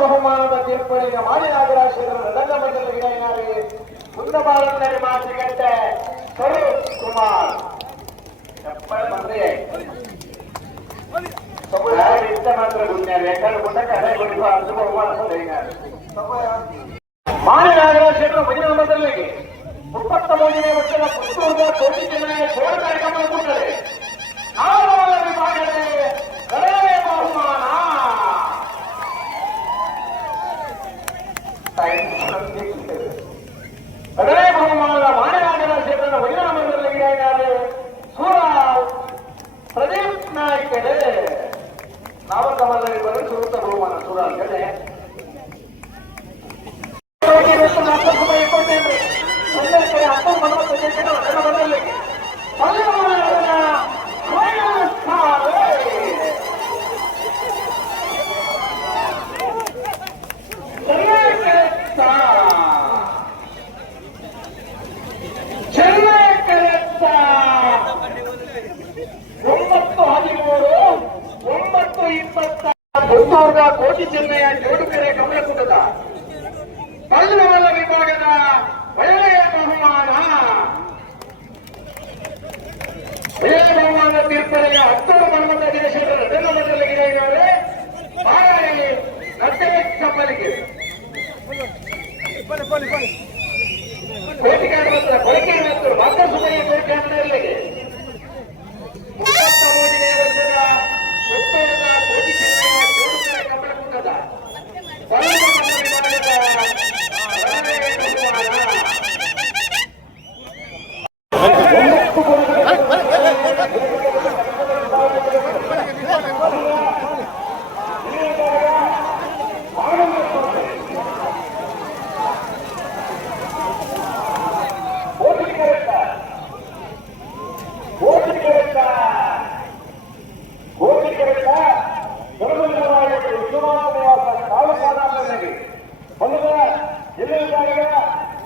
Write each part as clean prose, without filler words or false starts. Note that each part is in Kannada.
ಬಹುಮಾನದ ತೀರ್ಪುಗಳಿಗೆ ಮಾಲಿ ನಾಗರಾಜೇಂದ್ರ ರಂಗ ಮಂಡಲ ಗಿಡನಾರಿ ಮುಂದಬಾರದಲ್ಲಿ ಮಾತುಕತೆ ಸ್ವರೂಪ್ ಕುಮಾರ್ ಬಂದ್ರೆ ಇಷ್ಟ ಮಾತ್ರ ಮಾಲಿ ನಾಗರಾಜೇಂದ್ರ ಮುಂದಿನ ಮೊದಲಿಗೆ 33ನೇ ವರ್ಷದ ಪುತ್ತೂರು ಕೋಟಿ ಜಿಲ್ಲೆಯ ಜೋಡ ಕಾರ್ಯಕ್ರಮ ಕೊಟ್ಟರೆ ವಿಭಾಗದಲ್ಲಿ ಕಳೆಯ ಬಹುಮಾನ ಕಡಲೆ ಬಹುಮಾನದ ಮಾನವಾಗರ ಕ್ಷೇತ್ರದ ವೈದ್ಯರ ಮಂಡಳಿಗೆ ಸೂರ ಪ್ರದೀಪ್ ನಾಯ್ಕಡೆ ನಾವಕಮಲ್ಲಿ ಬರಲು ಸೂಕ್ತ ಬಹುಮಾನ ಸೂರ ಅಂತೇಳಿ ಪುತ್ತೂರ್ಗ ಕೋಟಿ ಚೆನ್ನಯ ಜೋಡುಕೆರೆ ಕಮಲಕುಟದ ಕಲ್ಲುಮಲ ವಿಭಾಗದ ಒಳ್ಳೆಯ ಬಹುಮಾನ ತೀರ್ಪಡೆಯ 10 ಮನ್ಮಥ ದೇಶದ ರಜನ ಮಂಡಲಿಗಿದ್ದಾರೆ ಹಾಗಾಗಿ ನತ್ತೆ ಕಪ್ಪಲಿಗೆ ಕೋಟಿಕಾಡು ಮತ್ತು ಕೊಳಕೆ ಮತ್ತು ಮಾತ್ರ ಸುಮಯ ಕೋಟಿ ಮಂಡಲಿಗೆ 33ನೇ ವರ್ಷದ ಪುತ್ತೂರ್ಗ ಕೋಟಿ ಚೆನ್ನಯ ಜೋಡುಕೆರೆ ಕಮಲಕುಟದ ಕಲ್ಲುಮಲ ವಿಭಾಗದ ಒಳ್ಳೆಯ ಬಹುಮಾನ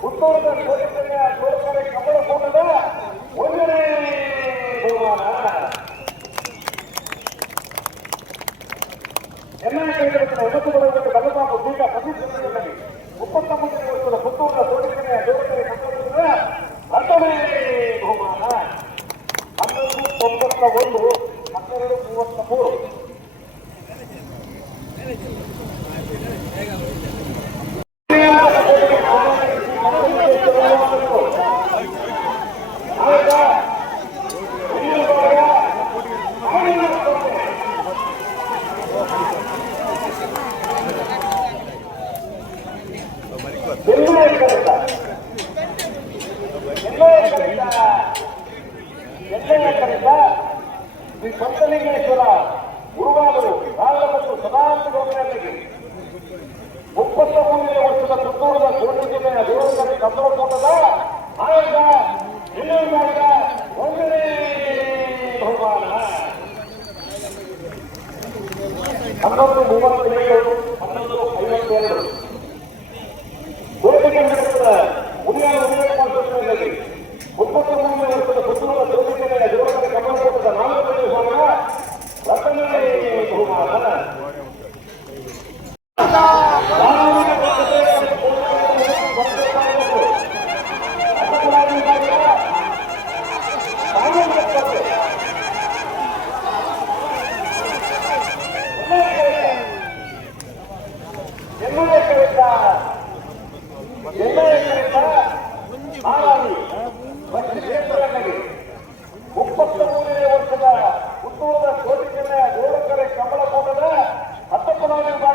ಉತ್ತರದ ಜೋಡಕರೆ ಕಮಲ ಕೂಟದ 1ನೇ ಬಹುಮಾನ ಎಲ್ಲಕ್ಕೆ ಬಲಪಾಪ ದೂಟ 33ನೇ ವರ್ಷದ ಪುತ್ತೂರಿನ ಜೋಡಕರೆ ಕಮಲ ಕೂಟದ 10ನೇ ಬಹುಮಾನ 1191 1233 ಶ್ರೀ ಪಂಚಲಿಂಗೇಶ್ವರ ಗುರುವಾದರು ಕಾಲ ಮತ್ತು ಸದಾಂತ ಗೌರವರಿಗೆ 33ನೇ ವರ್ಷದ ಪುತ್ತೂರದ ಕೋಟಿ ಜಿಲ್ಲೆಯ ದೇವಸ್ಥಾನ ಕಮಲ ಕೂಟದ ಆಯೋಗ ಇನ್ನೂರಾಗ 1ನೇ ಬಹುಮಾನ 11:37 11:52 ಕೋಟಿಗೆ ನಡೆಸಿದ ಉದಯ ಮಾಸದಲ್ಲಿ 33ನೇ ವರ್ಷದ ಪುತ್ತೂರದ ಕೋಟಿ ಜಿಲ್ಲೆಯ ದೇವಸ್ಥಾನ ಕಮಲ ಕೂಟದ 4ನೇ ಬಹುಮಾನ 10ನೇ ಬಹುಮಾನ ವರ್ಷದ ಪುತ್ತೂರದ ಕೋಟಿ ಜಿಲ್ಲೆಯ ಜೋಡಕರೆ ಕಮಲ ಕೂಟದ 19ನೇ